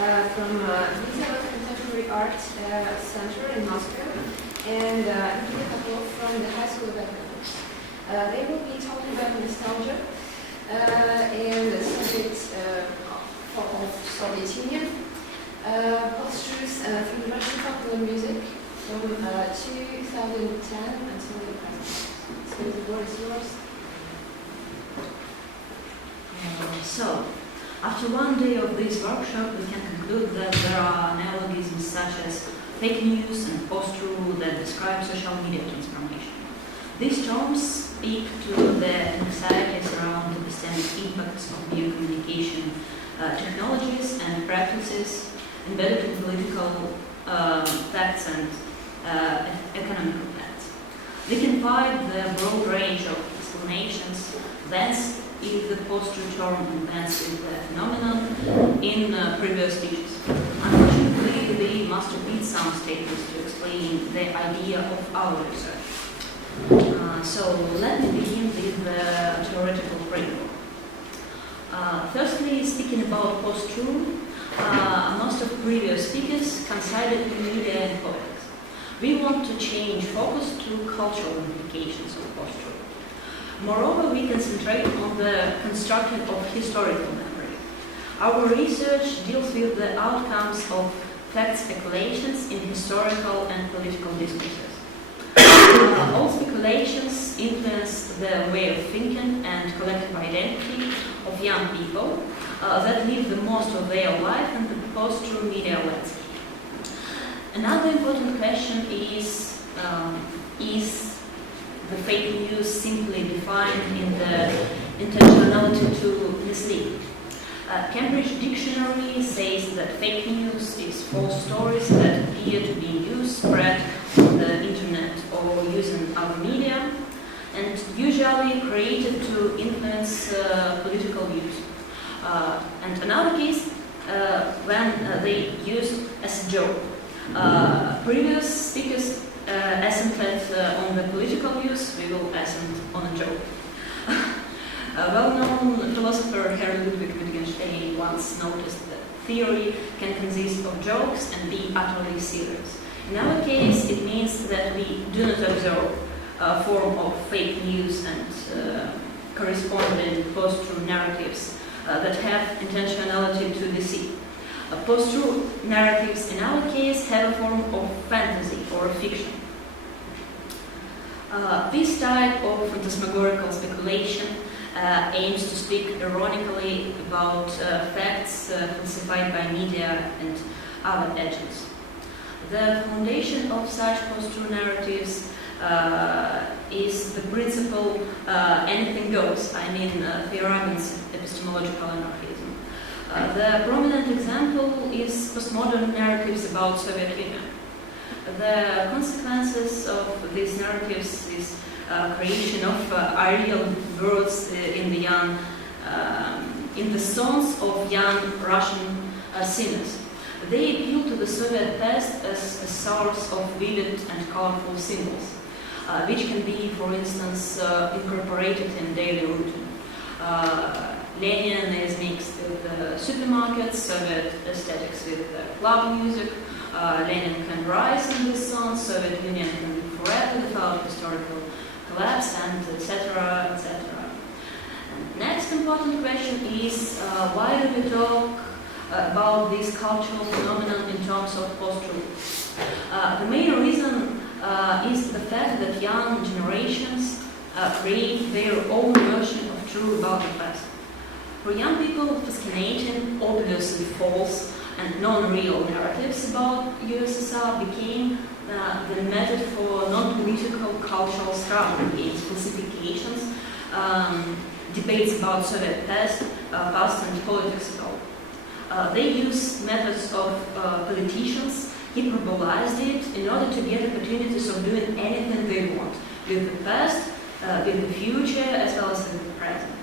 from Winzavod Contemporary Art Center in Moscow, and Nikita Khokhlov from the High School of Economics. They will be talking about nostalgia and the subject of Soviet Union, post-truth through the Russian popular music from 2010 until the present. So the word is yours. So, after one day of this workshop, we can conclude that there are neologisms such as fake news and post-truth that describe social media transformation. These terms speak to the anxieties around the systemic impacts of new communication technologies and practices embedded in political facts and economic facts. They can provide the broad range of explanations, thence if the post-truth term advanced with the phenomenon in previous speeches. Unfortunately, we must repeat some statements to explain the idea of our research. So let me begin with the theoretical framework. Firstly, speaking about post-truth, most of previous speakers considered media and politics. We want to change focus to cultural implications of post-truth. Moreover, we concentrate on the construction of historical memory. Our research deals with the outcomes of fact speculations in historical and political discourses. All speculations influence the way of thinking and collective identity of young people that live the most of their life in the post-truth media landscape. Another important question is the fake news simply defined in the intentionality to mislead? Cambridge Dictionary says that fake news is false stories that appear to be used, spread on the internet or using other media, and usually created to influence political views. And another case when they used as a joke. Previous speakers assented on the political views, we will assent on a joke. A well-known philosopher Herr Ludwig once noticed that theory can consist of jokes and be utterly serious. In our case, it means that we do not observe a form of fake news and corresponding post-truth narratives that have intentionality to deceive. Post-truth narratives, in our case, have a form of fantasy or fiction. This type of phantasmagorical speculation aims to speak ironically about facts falsified by media and other agents. The foundation of such post-truth narratives is the principle anything goes, Feyerabend's epistemological anarchism. The prominent example is postmodern narratives about Soviet Union. The consequences of these narratives is creation of ideal words in the songs of young Russian singers. They appeal to the Soviet past as a source of vivid and colorful symbols, which can be, for instance, incorporated in daily routine. Lenin is mixed with the supermarkets, Soviet aesthetics with club music. Lenin can rise in this song, Soviet Union can live forever without historical collapse, and etc., etc. Next important question is why do we talk about this cultural phenomenon in terms of post-truth? The main reason is the fact that young generations create their own version of truth about the past. For young people, fascinating, obviously false, and non-real narratives about USSR became the method for non-political cultural struggle against falsifications, debates about Soviet past and politics ago. They used methods of politicians, hyperbolized it in order to get opportunities of doing anything they want with the past, with the future, as well as with the present.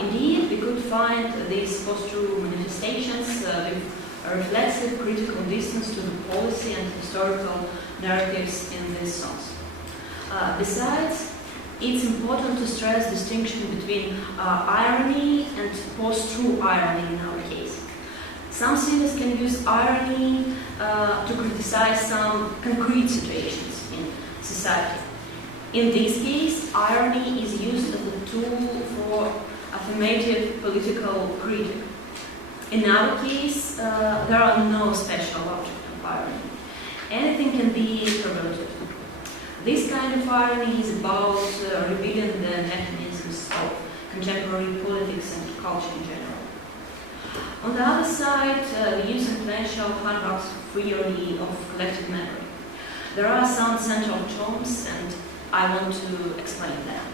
Indeed, we could find these post-truth manifestations with a reflexive critical distance to the policy and historical narratives in these songs. Besides, it's important to stress distinction between irony and post-truth irony in our case. Some singers can use irony to criticize some concrete situations in society. In this case, irony is used as a tool for affirmative political critique. In our case, there are no special object of irony. Anything can be perverted. This kind of irony is about revealing the mechanisms of contemporary politics and culture in general. On the other side, we use influential Hardback's theory of collective memory. There are some central terms, and I want to explain them.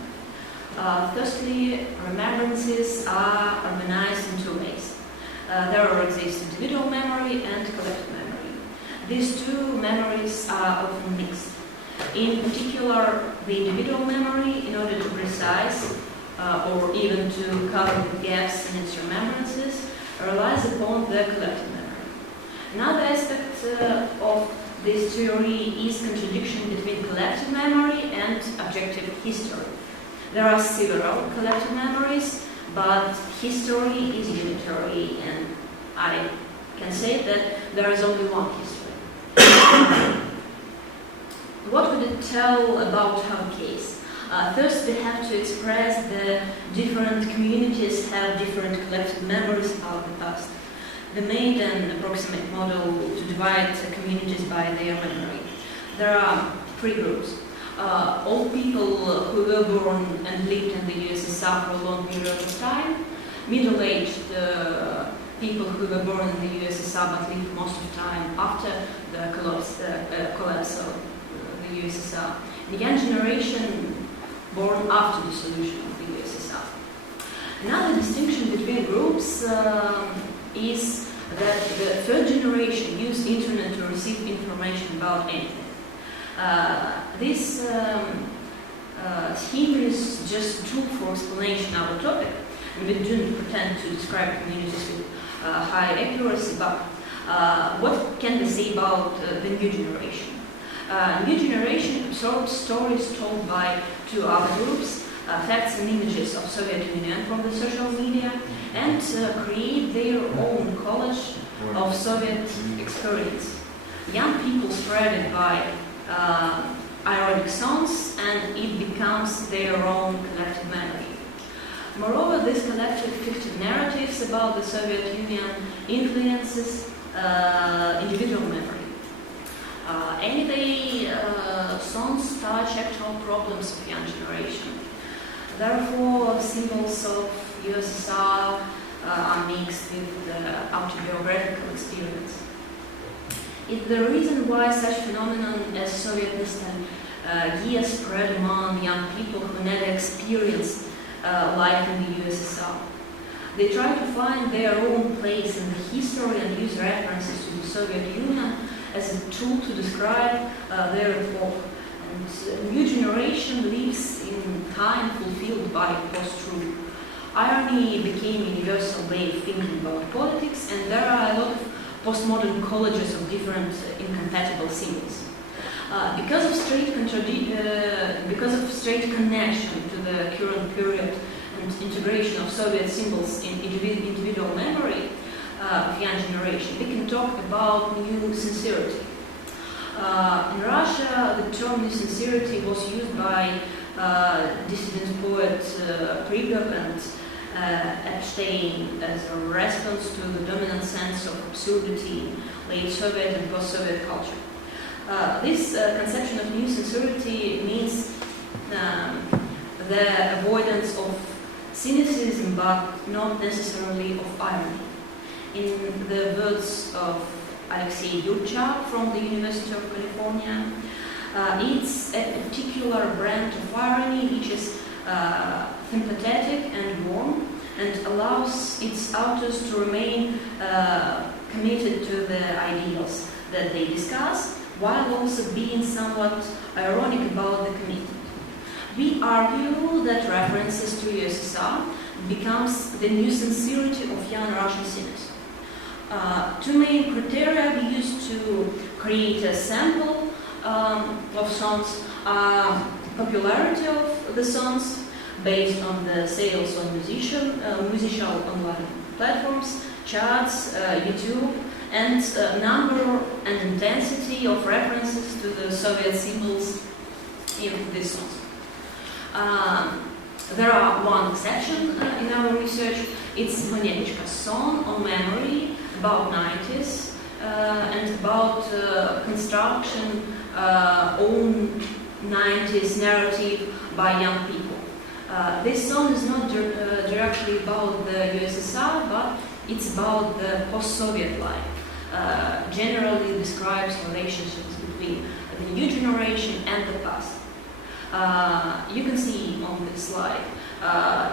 Firstly, remembrances are organized in two ways. There exists individual memory and collective memory. These two memories are often mixed. In particular, the individual memory, in order to precise or even to cover the gaps in its remembrances, relies upon the collective memory. Another aspect of this theory is contradiction between collective memory and objective history. There are several collective memories, but history is unitary, and I can say that there is only one history. What would it tell about our case? First, we have to express that different communities have different collective memories about the past. We made an approximate model to divide communities by their memory. There are three groups. Old people who were born and lived in the USSR for a long period of time, middle-aged people who were born in the USSR but lived most of the time after the collapse of the USSR, the young generation born after dissolution of the USSR. Another distinction between groups is that the third generation used internet to receive information about anything. This scheme is just a tool for explanation of our topic, and we do not pretend to describe communities with high accuracy, but what can we say about the new generation? New generation absorbed stories told by two other groups, facts and images of Soviet Union from the social media, and create their own collage of Soviet experience. Young people spread it by ironic songs, and it becomes their own collective memory. Moreover, these collective fictive narratives about the Soviet Union influences individual memory. Anyway, songs touch actual problems of young generation. Therefore, symbols of USSR are mixed with the autobiographical experience. It's the reason why such phenomenon as Soviet nostalgia spread among young people who never experienced life in the USSR. They try to find their own place in the history and use references to the Soviet Union as a tool to describe their epoch. And a new generation lives in time fulfilled by post-truth. Irony became a universal way of thinking about politics, and there are a lot of postmodern collages of different incompatible symbols. Because of straight connection to the current period and integration of Soviet symbols in individual memory of young generation, we can talk about new sincerity. In Russia, the term new sincerity was used by dissident poet Prigov and Epstein as a response to the dominant sense of absurdity in late Soviet and post-Soviet culture. This conception of new sincerity means the avoidance of cynicism, but not necessarily of irony. In the words of Alexei Yurchak from the University of California, it's a particular brand of irony which is sympathetic and warm and allows its authors to remain committed to the ideals that they discuss, while also being somewhat ironic about the commitment. We argue that references to USSR becomes the new sincerity of young Russian sinners. Two main criteria we used to create a sample of songs are popularity of the songs based on the sales on musical online platforms, charts, YouTube, and number and intensity of references to the Soviet symbols in these songs. There are one exception in our research. It's Manetchka's song on memory about 90s and about construction own 90s narrative by young people. This song is not directly about the USSR, but it's about the post-Soviet life. Generally describes relationships between the new generation and the past. You can see on this slide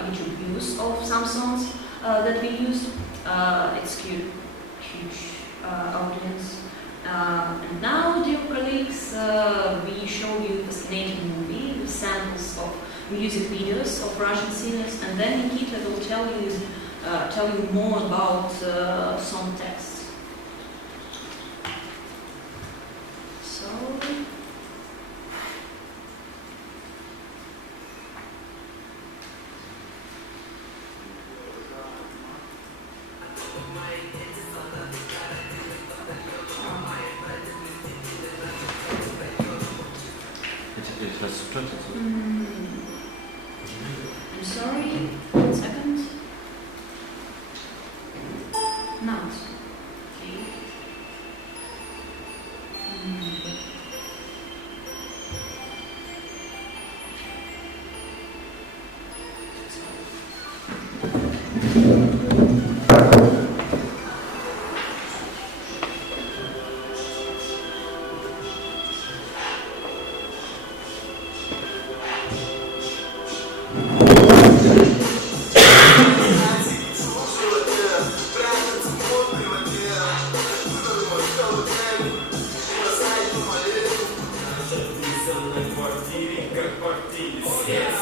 YouTube use of some songs that we used. It's huge audience. And now, dear colleagues, we show you a fascinating movie with samples of music videos of Russian singers, and then Nikita will tell you more about song texts. So. I'm sorry, 1 second. Now. Okay.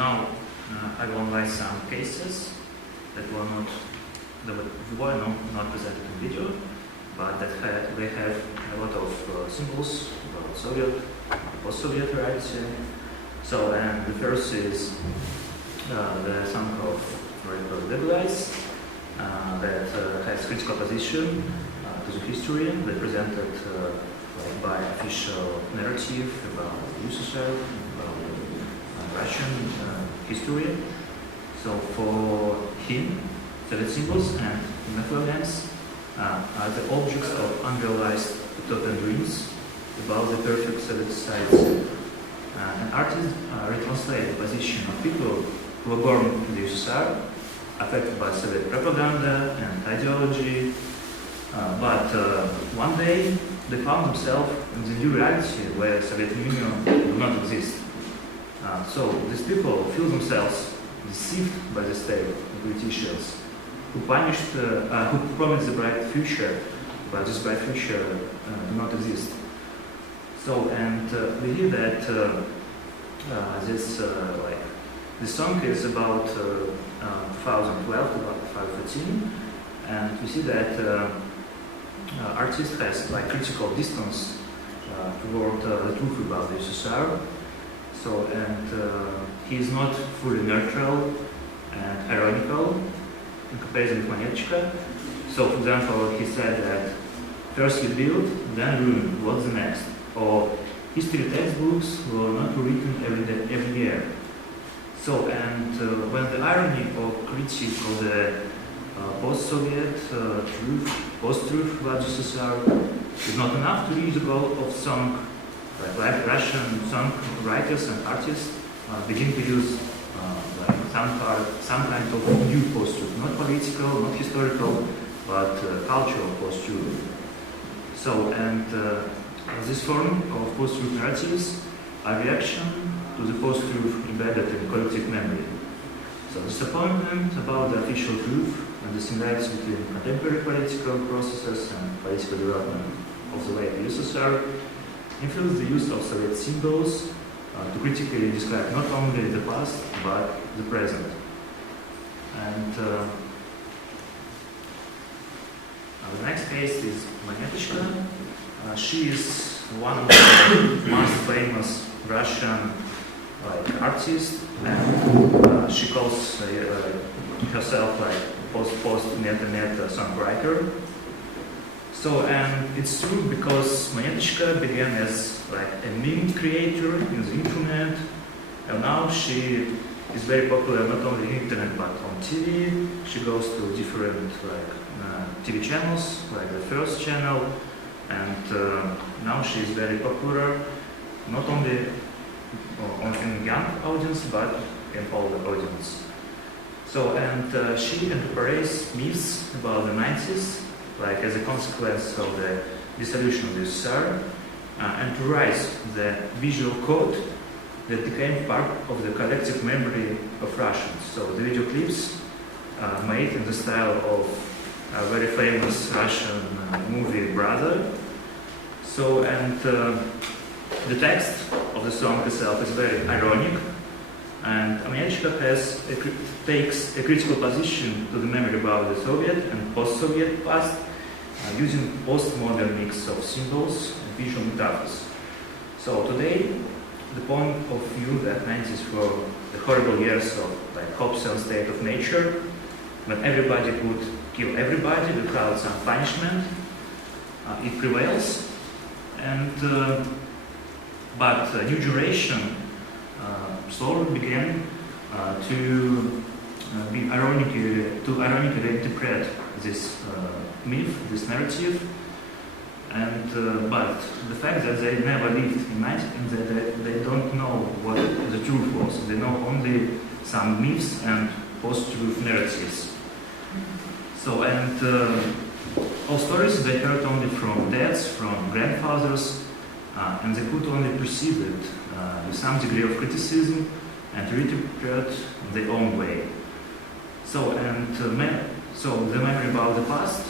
now I will analyze some cases that were not presented in video, but that they have a lot of symbols about Soviet, post-Soviet reality. So, and the first is the song of Leibniz that has critical position to the history. They presented by official narrative about USSR, about Russian history. So for him, Soviet symbols and methodologies are the objects of unrealized utopian dreams about the perfect Soviet society. And artists retranslate the position of people who were born in the USSR, affected by Soviet propaganda and ideology, but one day they found themselves in the new reality where Soviet Union did not exist. So these people feel themselves deceived by the state, the politicians, who promised the bright future, but this bright future do not exist. So, and we hear that this song is about 2012 to 2013, and we see that artist has like critical distance toward the truth about the USSR. So, and he is not fully neutral and ironical in comparison with Manetchka. So, for example, he said that first we build, then ruin, what's the next? Or history textbooks were not written every year. So, and when the irony or critique of the post-Soviet truth, post-truth about USSR is not enough to reach the goal of some like Russian song writers and artists begin to use some kind of new post-truth, not political, not historical, but cultural post-truth. So, and this form of post-truth narratives are reaction to the post-truth embedded in collective memory. So, disappointment about the official truth and the similarities between contemporary political processes and political development of the late USSR influence the use of Soviet symbols to critically describe not only the past but the present. And the next case is Manetchka. She is one of the most famous Russian artists, and she calls herself post-net songwriter. So, and it's true because Manetchka began as a meme creator in the internet, and now she is very popular not only on internet but on TV. She goes to different TV channels, like the First Channel, and now she is very popular not only in young audience but in older audience. So, and she incorporates myths about the 90s, as a consequence of the dissolution of the USSR, and to rise the visual code that became part of the collective memory of Russians. So the video clips made in the style of a very famous Russian movie Brother. So, and the text of the song itself is very ironic, and Manetchka takes a critical position to the memory about the Soviet and post-Soviet past, using postmodern mix of symbols and visual metaphors. So today, the point of view that 90s were the horrible years of hopes and state of nature, when everybody would kill everybody without some punishment, it prevails. And but new generation slowly began to ironically interpret this myth, this narrative, and but the fact that they never lived in 90s and that they don't know what the truth was. They know only some myths and post-truth narratives. So, and all stories they heard only from dads, from grandfathers, and they could only perceive it with some degree of criticism and reinterpret in their own way. So, and so the memory about the past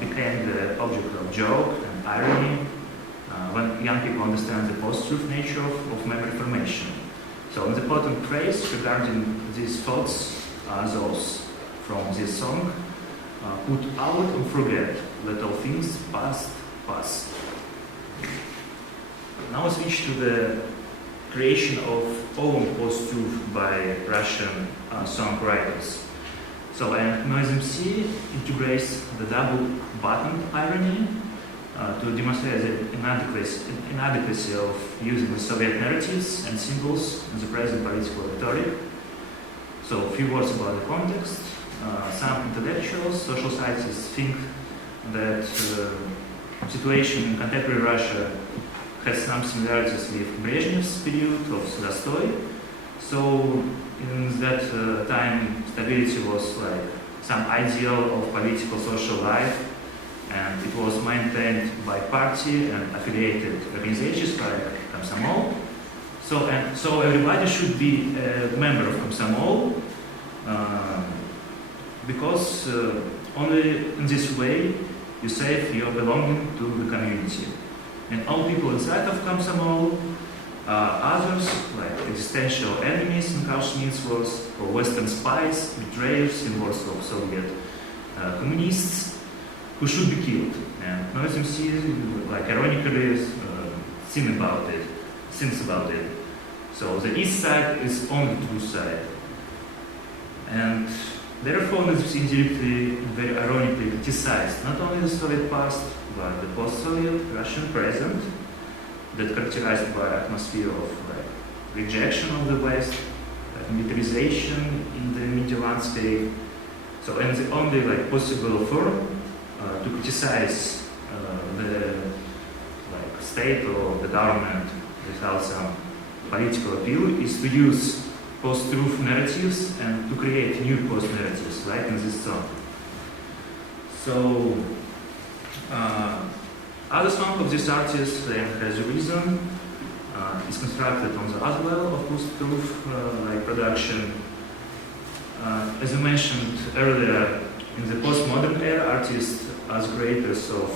became the object of joke and irony when young people understand the post-truth nature of memory formation. So the important phrase regarding these thoughts are those from this song. Put out and forget, let all things past pass. Now we switch to the creation of own post-truth by Russian songwriters. So Noise MC integrates the double-button irony to demonstrate the inadequacy of using the Soviet narratives and symbols in the present political rhetoric. So a few words about the context. Some intellectuals, social scientists think that the situation in contemporary Russia has some similarities with Brezhnev's period of Zastoy. So in that time, stability was like some ideal of political social life, and it was maintained by party and affiliated organizations like Komsomol. So everybody should be a member of Komsomol, because only in this way you save your belonging to the community. And all people inside of Komsomol are others, like existential enemies in Carl Schmitt's words, or Western spies, betrayers in words of Soviet communists, who should be killed. And Noise MC, like ironically, thinks about it. So the east side is only the true side. And therefore, Noise MC indirectly, very ironically criticized not only the Soviet past, but the post-Soviet Russian present, that characterized by atmosphere of like rejection of the West, like militarization in the media landscape. So, and the only like possible form to criticize the like state or the government without some political appeal is to use post-truth narratives and to create new post-narratives, like in this song. So, other song of this artist has a reason. Is constructed on the other level of post-truth like production. As I mentioned earlier, in the postmodern era, artists as creators of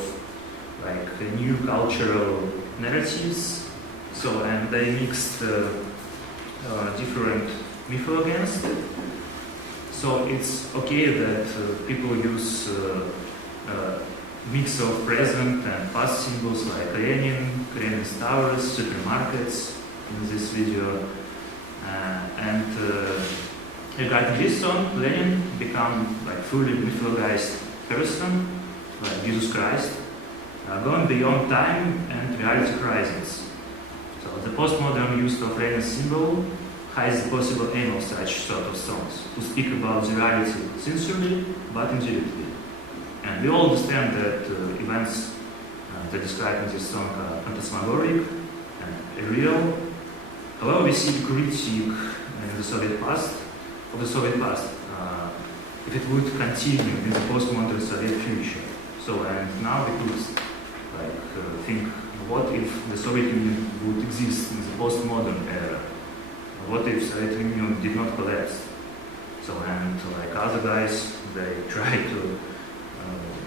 like new cultural narratives. So, and they mixed different mythologies. So it's okay that people use mix of present and past symbols like Lenin's towers, supermarkets in this video. And regarding this song, Lenin become like fully mythologized person, like Jesus Christ, going beyond time and reality crisis. So the postmodern use of Lenin's symbol hides the possible aim of such sort of songs, to speak about the reality sincerely but indirectly. And we all understand that events that described in this song are phantasmagoric and real. However, we see critique in the Soviet past, if it would continue in the postmodern Soviet future. So, and now we could think, what if the Soviet Union would exist in the postmodern era? What if Soviet Union did not collapse? So, and like other guys, they try to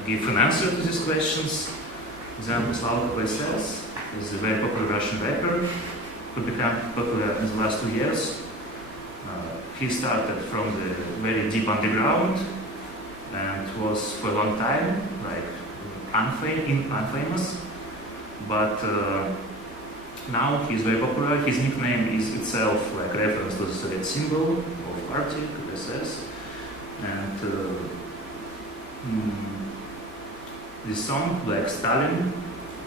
give an answer to these questions. Example, Poletayev is a very popular Russian rapper who became popular in the last 2 years. He started from the very deep underground and was for a long time like unfamous, but now he's very popular. His nickname is itself like reference to the Soviet symbol of party, SS, and this song, like Stalin,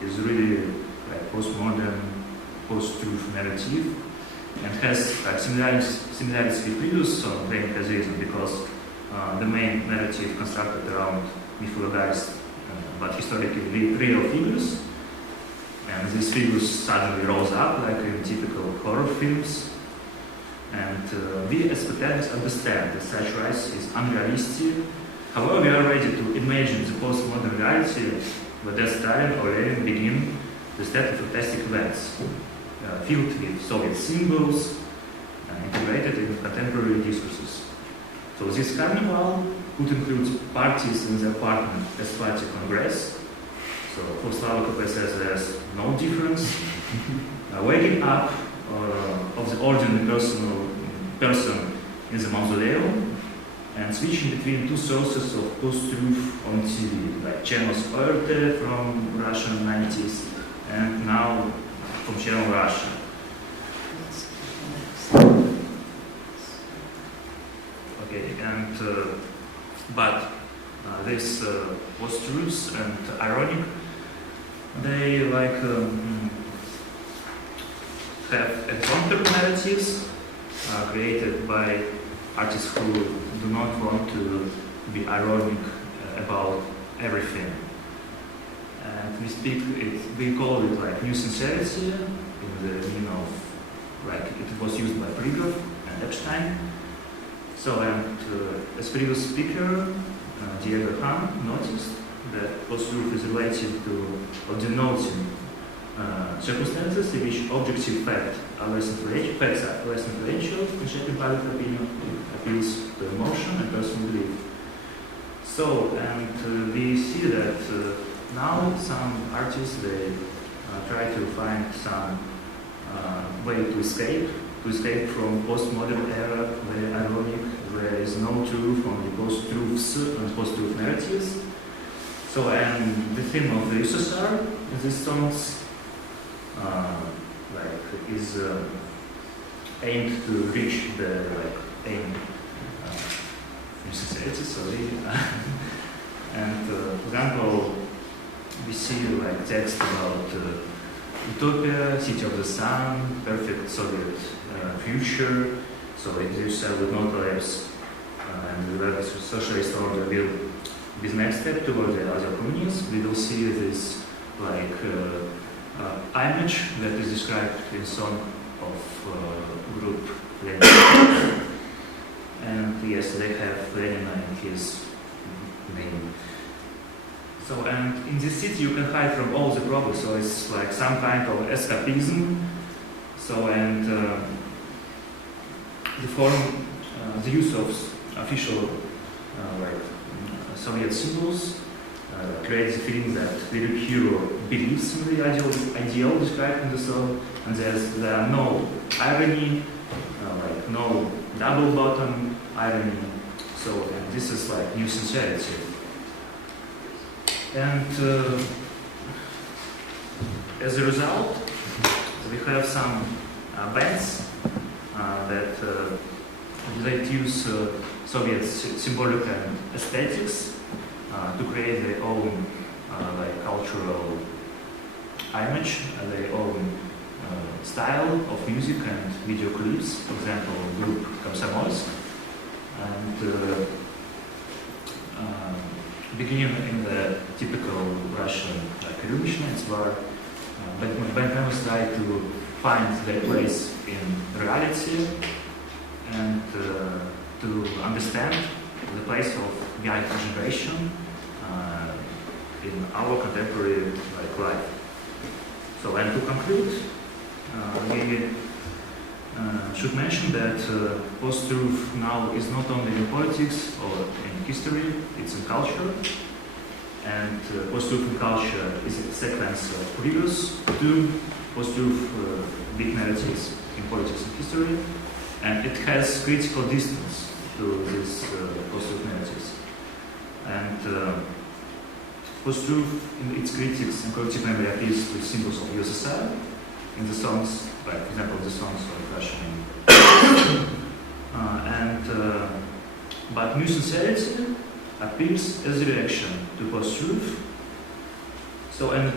is really like postmodern, post-truth narrative, and has like similarities with previous song, Playing Has Reason, because the main narrative constructed around mythologized but historically real figures, and these figures suddenly rose up like in typical horror films. And we as spectators understand that such rise is unrealistic. However, we are ready to imagine the postmodern reality where that Stalin or Lenin begin the set of fantastic events, filled with Soviet symbols and integrated in contemporary discourses. So this carnival could include parties in the apartment as party congress. So for Slava KPSS there's no difference. Waking up of the ordinary person in the mausoleum, and switching between two sources of post-truth on TV, like channels Erfurt from Russian 90s, and now from channel Russia. Okay, and but this post-truths and ironic, they like have encounter narratives created by artists who do not want to be ironic about everything. And we call it like new sincerity in the meaning of, like, it was used by Prigov and Epstein. So, and as previous speaker, Diego Han noticed that post-truth is related to or denoting circumstances in which objective facts are less influential in shaping public opinion, appeals to emotion and personal belief. So, and we see that now some artists, they try to find some way to escape from postmodern era, where ironic, there is no truth, only post-truths and post-truth narratives. So, and the theme of the USSR in these songs is aimed to reach the aim in society. Sorry, and for example, we see like text about utopia, city of the sun, perfect Soviet future. So the USSR would not collapse, and the socialist order will be the next step toward the ideal communism. We will see this like image that is described in song of group Lenin. And yes, they have Lenin in his name. So, and in this city you can hide from all the problems, so it's like some kind of escapism. So, and the use of official Soviet symbols creates the feeling that the hero believes in the ideal described in the song, and there are no irony, like no double bottom irony. So, and this is like new sincerity. And as a result, we have some bands that use Soviet symbolic and aesthetics to create their own like cultural image, their own style of music and video clips. For example, group Komsomolsk, and beginning in the typical Russian revolutionaries, where band members try to find their place in reality and to understand the place of young generation in our contemporary life. So, and to conclude, we should mention that post-truth now is not only in politics or in history, it's in culture. And post-truth in culture is a sequence of previous two post-truth big narratives in politics and history, and it has critical distance to these post-truth narratives. And post-truth in its critics and collective memory appeals to symbols of USSR in the songs, like for example the songs of Russian. But new sincerity appears as a reaction to post-truth. So, and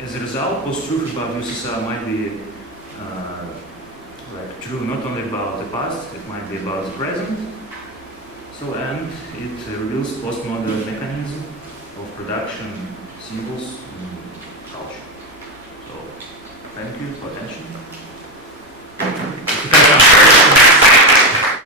as a result, post-truth about USSR might be like true not only about the past, it might be about the present. So, and it reveals postmodern mechanism of production symbols in culture. So, thank you for attention.